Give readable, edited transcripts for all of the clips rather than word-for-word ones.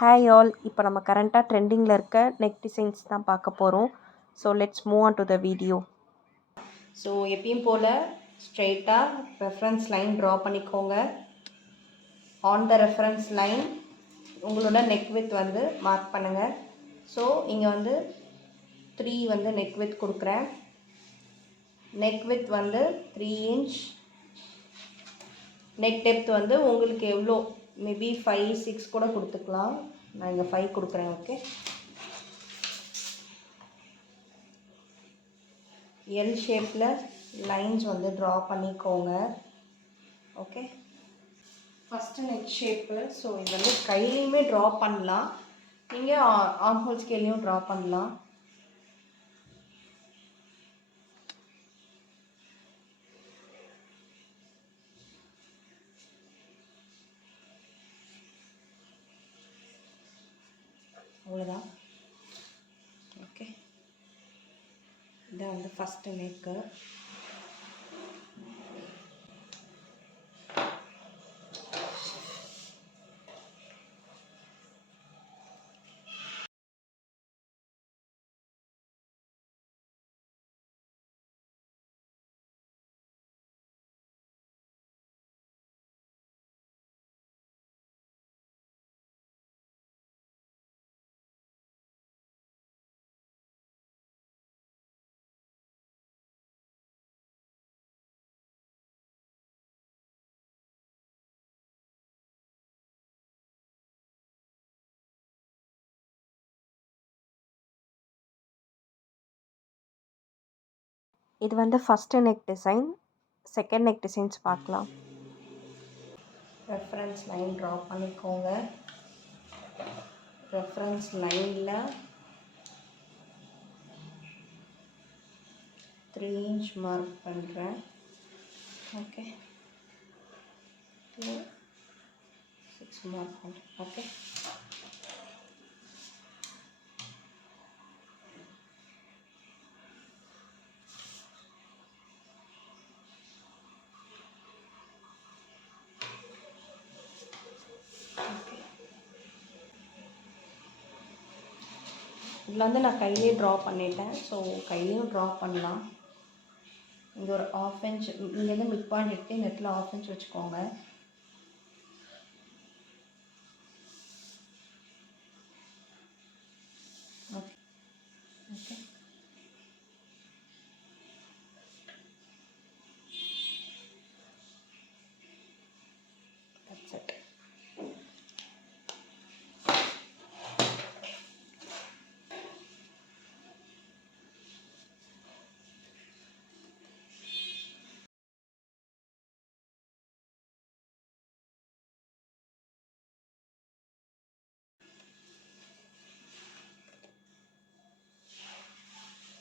Hi all, இப்போ நம்ம கரண்ட்டாக ட்ரெண்டிங்கில் இருக்க நெக் டிசைன்ஸ் தான் பார்க்க போகிறோம். So let's move on to the video. So எப்பயும் போல் ஸ்ட்ரெயிட்டாக ரெஃபரன்ஸ் லைன் ட்ரா பண்ணிக்கோங்க. ஆன் த ரெஃபரன்ஸ் லைன் உங்களோட நெக் வித் வந்து மார்க் பண்ணுங்கள். ஸோ இங்கே வந்து 3 வந்து நெக் வித் கொடுக்குறேன். நெக் வித் வந்து 3 இன்ச். நெக் டெப்த் வந்து உங்களுக்கு எவ்வளோ, மேபி 5, 6 கூட கொடுத்துக்கலாம். நான் இங்கே 5 கொடுக்குறேன். ஓகே, எல் ஷேப்பில் லைன்ஸ் வந்து ட்ரா பண்ணிக்கோங்க. Okay, first neck shape. So இது வந்து கையிலையுமே ட்ரா பண்ணலாம், நீங்கள் ஆர்ம்ஹோல் ஸ்கேலையும் ட்ரா பண்ணலாம். அவ்வளோதான். ஓகே, இதான் வந்து ஃபஸ்ட்டு நெக்கு. இது வந்து first neck design. Second neck designs பார்க்கலாம். ரெஃபரன்ஸ் லைன் ட்ரா பண்ணிக்கோங்க. ரெஃபரன்ஸ் லைனில் 3 இன்ச் மார்க் பண்ணுறேன். ஓகே, 6 மார்க் பண்ணுறேன். ஓகே, இதில் வந்து நான் கையிலே ட்ரா பண்ணிட்டேன். ஸோ கையிலையும் ட்ரா பண்ணலாம். இங்கே ஒரு 1/2 இன்ச், இங்கேருந்து மிட் பாயிண்ட் எடுத்து இந்த இடத்துல 1/2 இன்ச் வச்சுக்கோங்க. Okay, okay, that's it.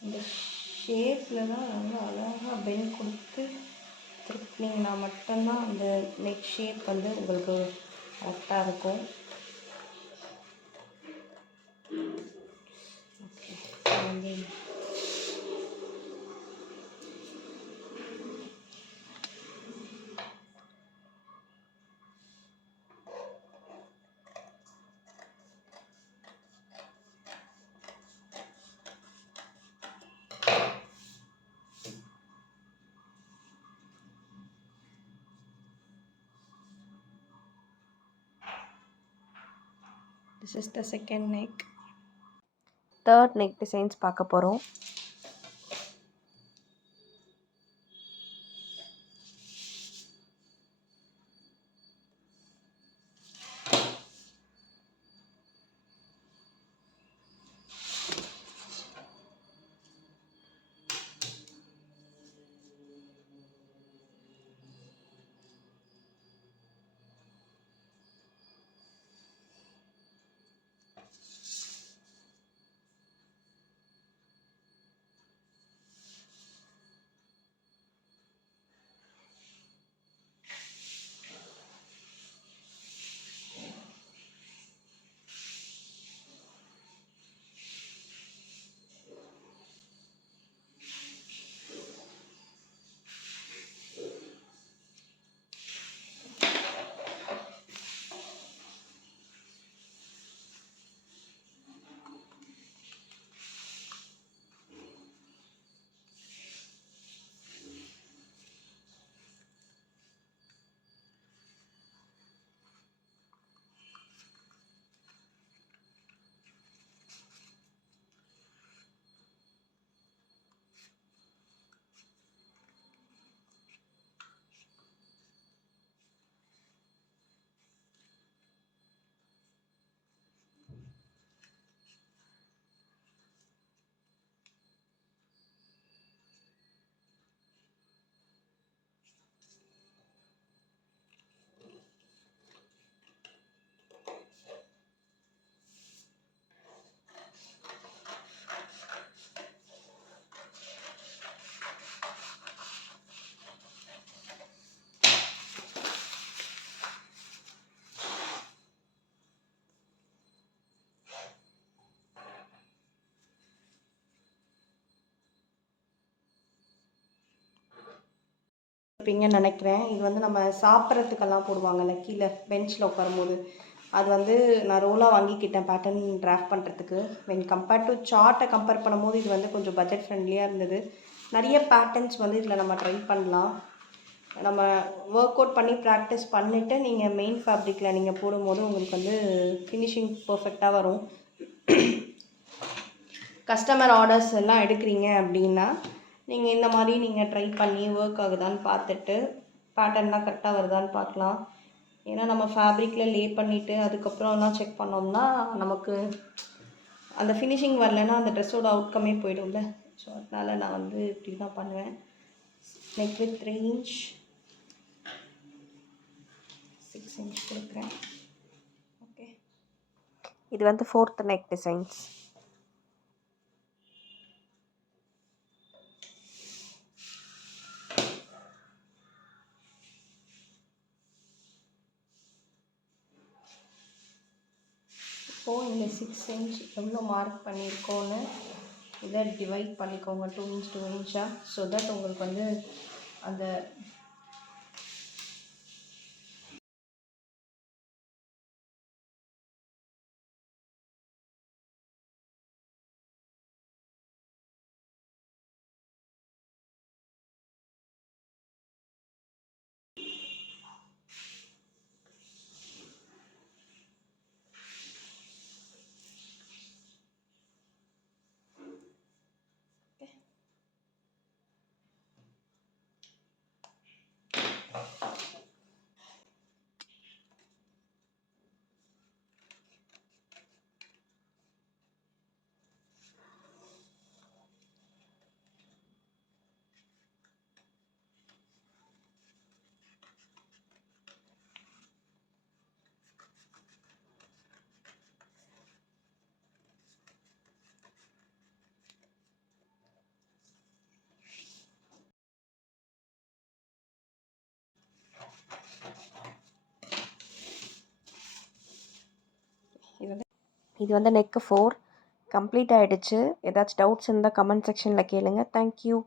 இந்த ஷேப்பில் தான் ரொம்ப அழகாக பெண்ட் கொடுத்து திருப்பினீங்கன்னா மட்டும்தான் அந்த நெக் ஷேப் வந்து உங்களுக்கு கரெக்டாக இருக்கும். ஓகே, வந்து this is the second neck. Third neck designs பார்க்க போகிறோம். பார்த்துருப்பீங்கன்னு நினைக்கிறேன். இது வந்து நம்ம சாப்பிட்றதுக்கெல்லாம் போடுவாங்கல்ல கீழே பெஞ்சில் உட்காரும்போது, அது வந்து நான் ரோலாக வாங்கிக்கிட்டேன் பேட்டர்ன் டிராஃப்ட் பண்ணுறதுக்கு. வென் கம்பேர்ட் டு சார்ட்டை கம்பேர் பண்ணும்போது இது வந்து கொஞ்சம் பட்ஜெட் ஃப்ரெண்ட்லியாக இருந்தது. நிறைய பேட்டர்ன்ஸ் வந்து இதில் நம்ம ட்ரை பண்ணலாம். நம்ம ஒர்க் அவுட் பண்ணி ப்ராக்டிஸ் பண்ணிவிட்டு நீங்கள் மெயின் ஃபேப்ரிக்கில் நீங்கள் போடும்போது உங்களுக்கு வந்து ஃபினிஷிங் பர்ஃபெக்டாக வரும். கஸ்டமர் ஆர்டர்ஸ் எல்லாம் எடுக்கிறீங்க அப்படின்னா நீங்கள் இந்த மாதிரி நீங்கள் ட்ரை பண்ணி ஒர்க் ஆகுதான்னு பார்த்துட்டு பேட்டர்ன்லாம் கரெக்டாக வருதான்னு பார்க்கலாம். ஏன்னா நம்ம ஃபேப்ரிக்கில் லே பண்ணிவிட்டு அதுக்கப்புறம்லாம் செக் பண்ணோம்னா நமக்கு அந்த ஃபினிஷிங் வரலன்னா அந்த ட்ரெஸ்ஸோட அவுட்கமே போய்டும்ல. ஸோ அதனால் நான் வந்து இப்படி தான் பண்ணுவேன். நெக் வித் 3 inch 6 inch கொடுக்குறேன். ஓகே, இது வந்து 4th நெக் டிசைன்ஸ். இப்போது இந்த 6 inch எவ்வளோ மார்க் பண்ணியிருக்கோன்னு இதை டிவைட் பண்ணிக்கோங்க 2 inch 2 inch-ஆக. ஸோ தட் உங்களுக்கு வந்து அந்த இது வந்து நெக்கு 4 கம்ப்ளீட் ஆகிடுச்சு. ஏதாச்சும் டவுட்ஸ் இருந்தால் கமெண்ட் செக்ஷனில் கேளுங்கள். தேங்க்யூ.